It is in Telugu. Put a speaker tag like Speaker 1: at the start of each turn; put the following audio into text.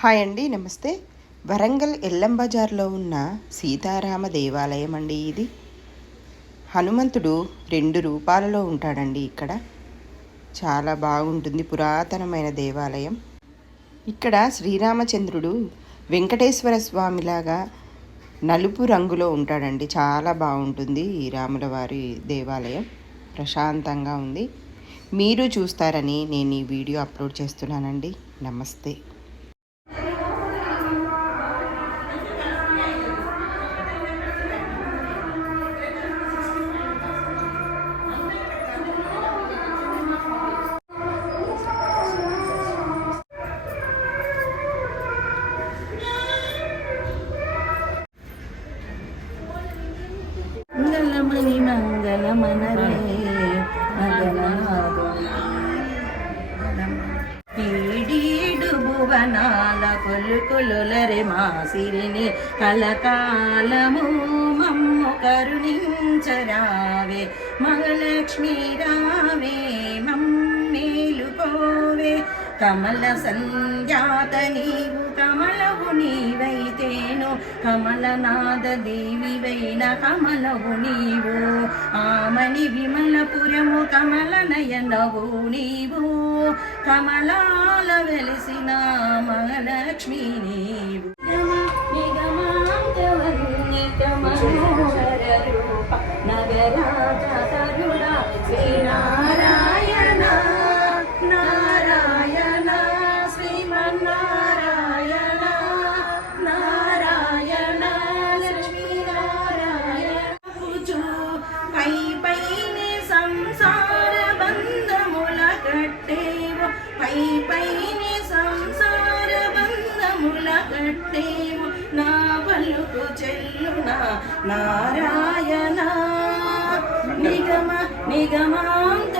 Speaker 1: హాయ్ అండి నమస్తే. వరంగల్ ఎల్లం బజార్లో ఉన్న సీతారామ దేవాలయం అండి ఇది. హనుమంతుడు రెండు రూపాలలో ఉంటాడండి ఇక్కడ. చాలా బాగుంటుంది పురాతనమైన దేవాలయం. ఇక్కడ శ్రీరామచంద్రుడు వెంకటేశ్వర స్వామిలాగా నలుపు రంగులో ఉంటాడండి. చాలా బాగుంటుంది ఈ రాముల వారి దేవాలయం. ప్రశాంతంగా ఉంది. మీరు చూస్తారని నేను ఈ వీడియో అప్లోడ్ చేస్తున్నానండి. నమస్తే.
Speaker 2: మణి మంగళ మనరే పీడీడు భువనాల కొలుకొలులరే మా సిరిని కలకాలము మమ్ము కరుణించరావే. మగలక్ష్మి రావే మమ్మేలుకోవే కమల సంధ్యాత నీవు కమలవు నీవైతేను కమలనాథ దేవి వైన కమలవు నీవు. ఆమని విమలపురము కమల నయనవు నీవు. కమలాల వెలిసిన మహాలక్ష్మి నీవు. నిగమాంతవర్ణిత నగరాజ తరుణ శ్రీనారాయణ. పై సంసార బంధముల కట్టేవు. నా పలుకు చెల్లున నారాయణ. నిగమ నిగమాంత